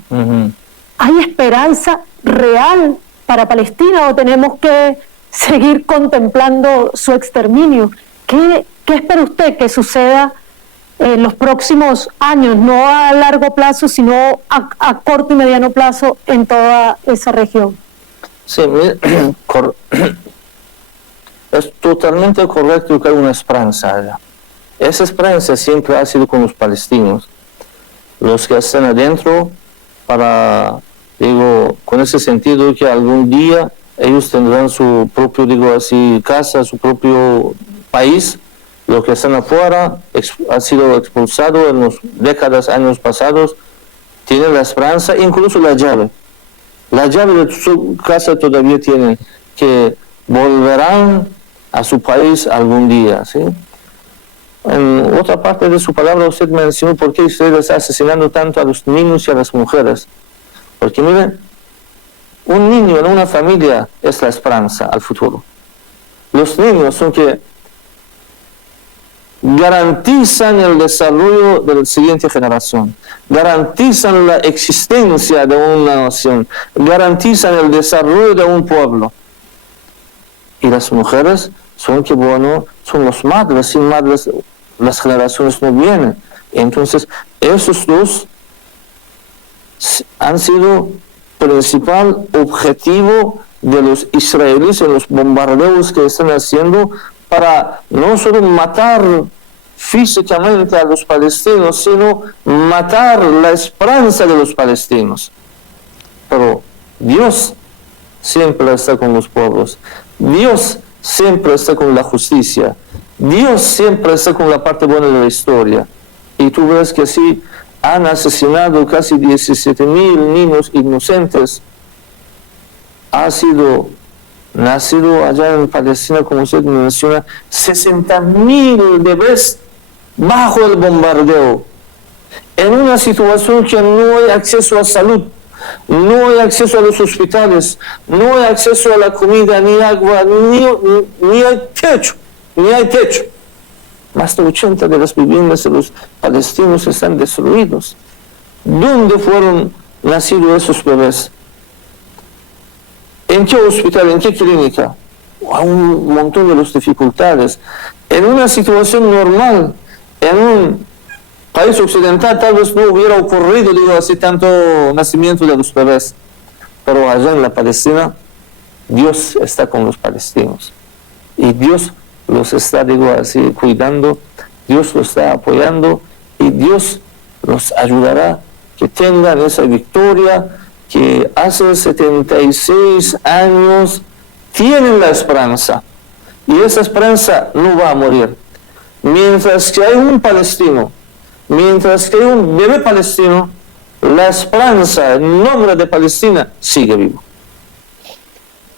¿Hay esperanza real para Palestina o tenemos que seguir contemplando su exterminio? ¿Qué espera usted que suceda en los próximos años, no a largo plazo, sino a corto y mediano plazo en toda esa región? Sí, es totalmente correcto que hay una esperanza allá. Esa esperanza siempre ha sido con los palestinos, los que están adentro, con ese sentido que algún día ellos tendrán su propio, casa, su propio país. Los que están afuera han sido expulsados en las décadas, años pasados, tienen la esperanza, incluso la llave. La llave de su casa todavía tienen, que volverán a su país algún día, ¿sí? En otra parte de su palabra usted mencionó por qué Israel está asesinando tanto a los niños y a las mujeres. Porque miren, un niño en una familia es la esperanza al futuro. Los niños son que garantizan el desarrollo de la siguiente generación, garantizan la existencia de una nación, garantizan el desarrollo de un pueblo. Y las mujeres son son los madres, sin madres las generaciones no vienen. Entonces, esos dos han sido principal objetivo de los israelíes en los bombardeos que están haciendo para no solo matar físicamente a los palestinos, sino matar la esperanza de los palestinos. Pero Dios siempre está con los pueblos. Dios siempre está con la justicia. Dios siempre está con la parte buena de la historia. Y tú ves que sí, han asesinado casi 17.000 niños inocentes. Ha sido nacido allá en Palestina, como usted menciona, 60.000 bebés bajo el bombardeo, en una situación que no hay acceso a salud, no hay acceso a los hospitales, no hay acceso a la comida, ni agua, ni hay techo, Más de 80 de las viviendas de los palestinos están destruidos. ¿Dónde fueron nacidos esos bebés? ¿En qué hospital? ¿En qué clínica? A un montón de las dificultades. En una situación normal, en un país occidental, tal vez no hubiera ocurrido, tanto nacimiento de los bebés. Pero allá en la Palestina, Dios está con los palestinos. Y Dios los está, cuidando, Dios los está apoyando, y Dios los ayudará que tengan esa victoria que hace 76 años tienen la esperanza, y esa esperanza no va a morir. Mientras que hay un palestino, mientras que hay un bebé palestino, la esperanza en nombre de Palestina sigue vivo.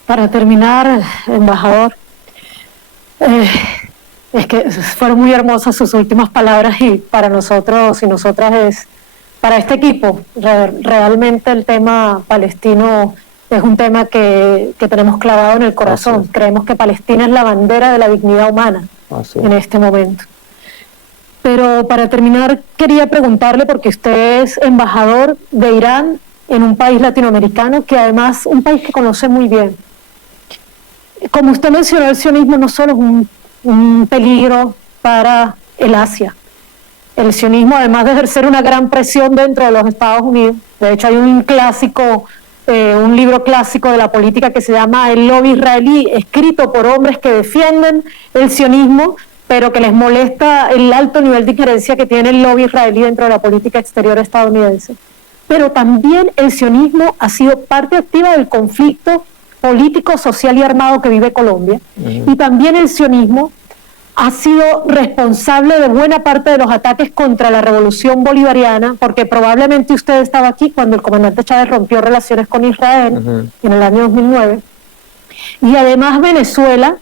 Para terminar, embajador, Es que fueron muy hermosas sus últimas palabras, y para nosotros y nosotras para este equipo, realmente el tema palestino es un tema que tenemos clavado en el corazón. Creemos que Palestina es la bandera de la dignidad humana en este momento. Pero para terminar, quería preguntarle, porque usted es embajador de Irán en un país latinoamericano, que además un país que conoce muy bien. Como usted mencionó, el sionismo no solo es un peligro para el Asia. El sionismo, además de ejercer una gran presión dentro de los Estados Unidos, de hecho hay un libro clásico de la política que se llama El lobby israelí, escrito por hombres que defienden el sionismo, pero que les molesta el alto nivel de injerencia que tiene el lobby israelí dentro de la política exterior estadounidense. Pero también el sionismo ha sido parte activa del conflicto político, social y armado que vive Colombia. Y también el sionismo ha sido responsable de buena parte de los ataques contra la revolución bolivariana, porque probablemente usted estaba aquí cuando el comandante Chávez rompió relaciones con Israel en el año 2009. Y además Venezuela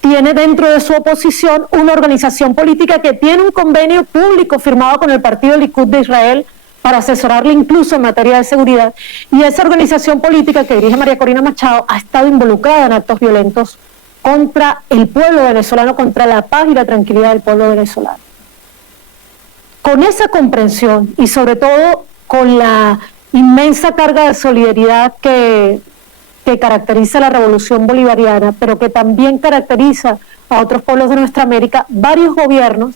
tiene dentro de su oposición una organización política que tiene un convenio público firmado con el partido Likud de Israel para asesorarle incluso en materia de seguridad, y esa organización política que dirige María Corina Machado ha estado involucrada en actos violentos contra el pueblo venezolano, contra la paz y la tranquilidad del pueblo venezolano. Con esa comprensión y sobre todo con la inmensa carga de solidaridad que caracteriza la revolución bolivariana, pero que también caracteriza a otros pueblos de nuestra América, varios gobiernos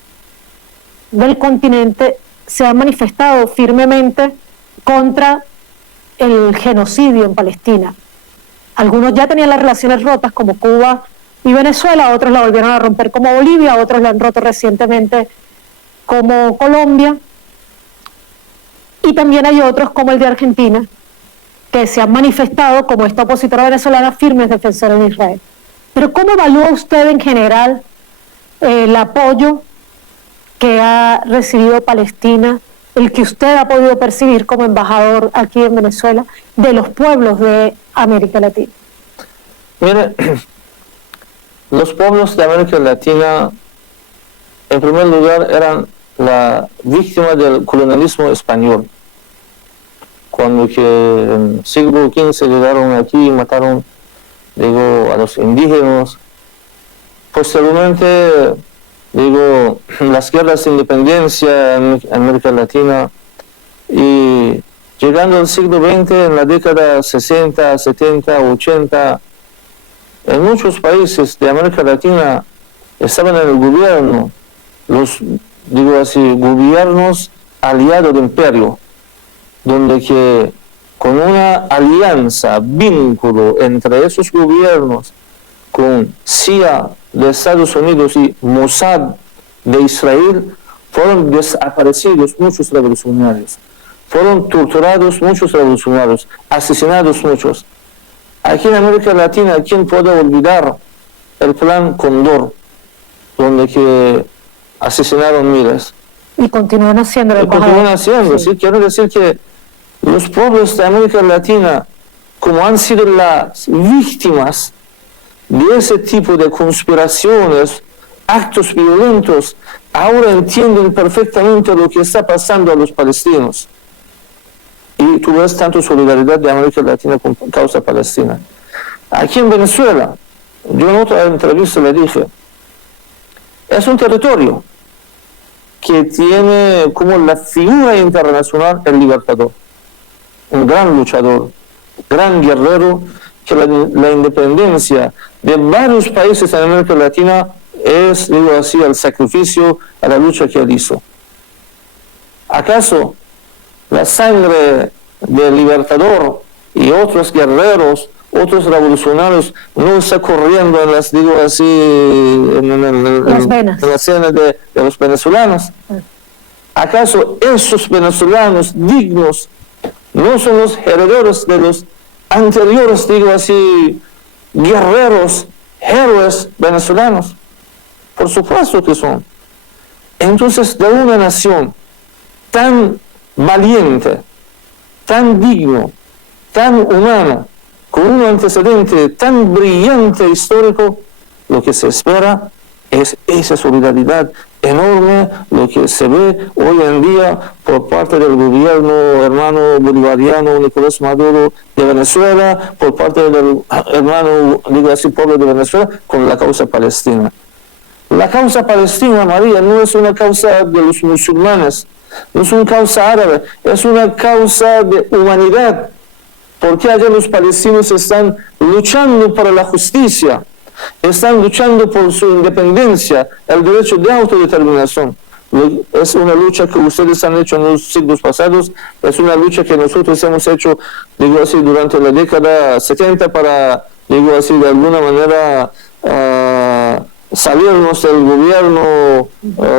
del continente se han manifestado firmemente contra el genocidio en Palestina. Algunos ya tenían las relaciones rotas, como Cuba y Venezuela, otros la volvieron a romper, como Bolivia, otros la han roto recientemente, como Colombia, y también hay otros, como el de Argentina, que se han manifestado como esta opositora venezolana firmes defensores de Israel. Pero ¿cómo evalúa usted en general el apoyo que ha recibido Palestina, el que usted ha podido percibir como embajador aquí en Venezuela, de los pueblos de América Latina? Mire, los pueblos de América Latina, en primer lugar, eran la víctima del colonialismo español. Cuando que en el siglo XV llegaron aquí y mataron, a los indígenas. Posteriormente, las guerras de independencia en América Latina, y llegando al siglo XX, en la década 60, 70, 80, en muchos países de América Latina estaban en el gobierno, gobiernos aliados del imperio, donde que con una alianza, vínculo entre esos gobiernos, con CIA de Estados Unidos y Mossad de Israel, fueron desaparecidos muchos revolucionarios, fueron torturados muchos revolucionarios, asesinados muchos. Aquí en América Latina, ¿quién puede olvidar el Plan Cóndor, donde que asesinaron miles? Y continúan haciéndolo. Continúan haciendo, sí. Quiero decir que los pueblos de América Latina, como han sido las víctimas de ese tipo de conspiraciones, actos violentos, ahora entienden perfectamente lo que está pasando a los palestinos. Y tú ves tanto solidaridad de América Latina con causa palestina. Aquí en Venezuela, yo en otra entrevista le dije, es un territorio que tiene como la figura internacional el Libertador, un gran luchador, gran guerrero, que la independencia de varios países en América Latina es, el sacrificio a la lucha que él hizo. ¿Acaso la sangre del Libertador y otros guerreros, otros revolucionarios, no está corriendo en las, en las cenas de los venezolanos? ¿Acaso esos venezolanos dignos no son los herederos de los anteriores, guerreros, héroes venezolanos? Por supuesto que son. Entonces, de una nación tan valiente, tan digno, tan humano, con un antecedente tan brillante histórico, lo que se espera Es esa solidaridad enorme lo que se ve hoy en día por parte del gobierno hermano bolivariano Nicolás Maduro de Venezuela, por parte del hermano, digo así, pueblo de Venezuela, con la causa palestina. La causa palestina, María, no es una causa de los musulmanes, no es una causa árabe, es una causa de humanidad, porque allá los palestinos están luchando por la justicia, están luchando por su independencia, el derecho de autodeterminación. Es una lucha que ustedes han hecho en los siglos pasados, es una lucha que nosotros hemos hecho, digo así, durante la década 70 para, digo así, de alguna manera salirnos del gobierno,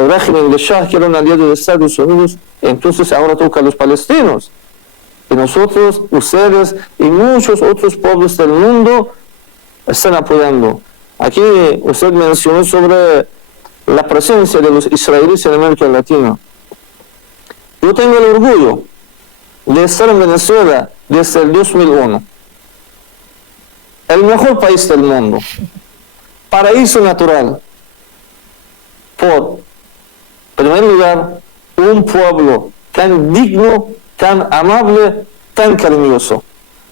régimen de Shah, que era un aliado de Estados Unidos. Entonces ahora toca a los palestinos. Y nosotros, ustedes y muchos otros pueblos del mundo están apoyando. Aquí usted mencionó sobre la presencia de los israelíes en América Latina. Yo tengo el orgullo de estar en Venezuela desde el 2001. El mejor país del mundo. Paraíso natural. Por, en primer lugar, un pueblo tan digno, tan amable, tan cariñoso.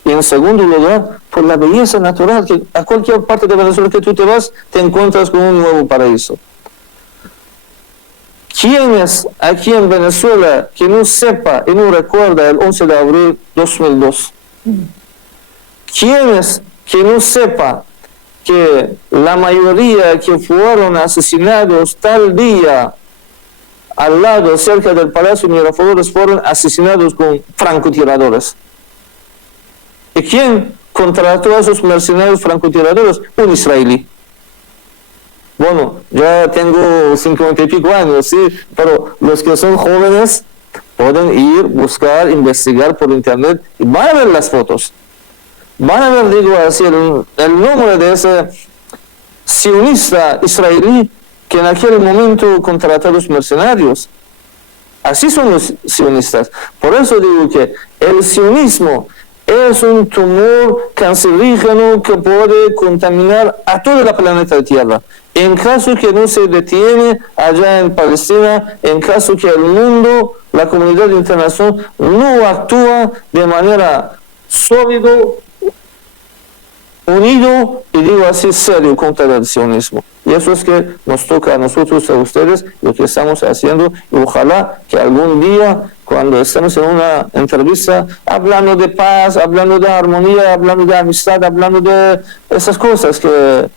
Y en segundo lugar, por la belleza natural, que a cualquier parte de Venezuela que tú te vas, te encuentras con un nuevo paraíso. ¿Quién es aquí en Venezuela que no sepa y no recuerda el 11 de abril de 2002? ¿Quién es que no sepa que la mayoría que fueron asesinados tal día al lado, cerca del Palacio Miraflores, fueron asesinados con francotiradores? ¿Y quién contrató a esos mercenarios francotiradores? Un israelí. Bueno, ya tengo 50 y pico años, sí, pero los que son jóvenes pueden ir, buscar, investigar por internet y van a ver las fotos. Van a ver, digo así, el nombre de ese sionista israelí que en aquel momento contrató a los mercenarios. Así son los sionistas. Por eso digo que el sionismo es un tumor cancerígeno que puede contaminar a todo el planeta Tierra. En caso que no se detiene allá en Palestina, en caso que el mundo, la comunidad internacional, no actúa de manera sólida, unido y digo así serio contra el sionismo. Y eso es que nos toca a nosotros, a ustedes, lo que estamos haciendo, y ojalá que algún día, cuando estemos en una entrevista hablando de paz, hablando de armonía, hablando de amistad, hablando de esas cosas que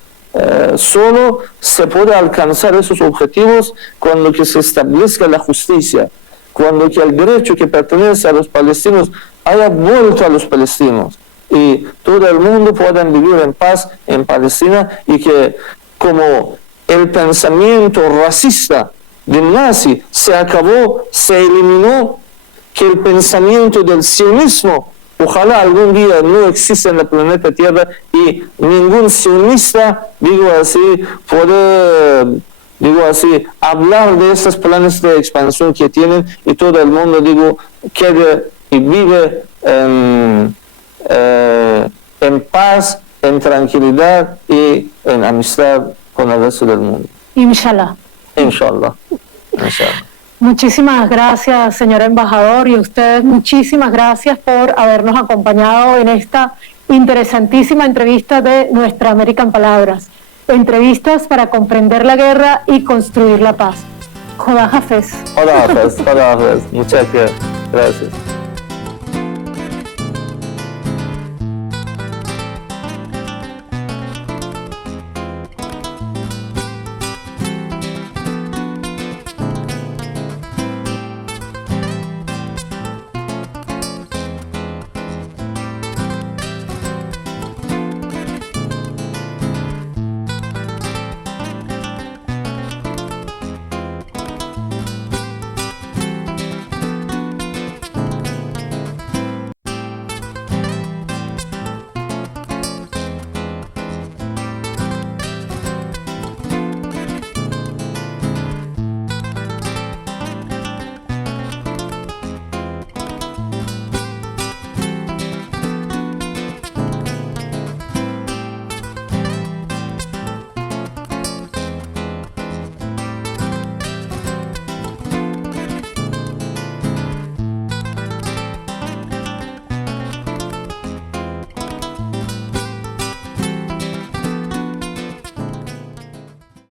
solo se puede alcanzar esos objetivos cuando que se establezca la justicia, cuando que el derecho que pertenece a los palestinos haya vuelto a los palestinos y todo el mundo pueda vivir en paz en Palestina, y que como el pensamiento racista del nazi se acabó, se eliminó, que el pensamiento del sionismo ojalá algún día no exista en el planeta Tierra y ningún sionista, digo así, puede, digo así, hablar de estos planes de expansión que tienen, y todo el mundo, digo, quede y vive en paz, en tranquilidad y en amistad con el resto del mundo. Inshallah. Inshallah. Inshallah. Muchísimas gracias, señor embajador, y ustedes muchísimas gracias por habernos acompañado en esta interesantísima entrevista de Nuestra América en Palabras. Entrevistas para comprender la guerra y construir la paz. Jodá Hafez. Jodá Hafez, Jodá Hafez. Muchas gracias.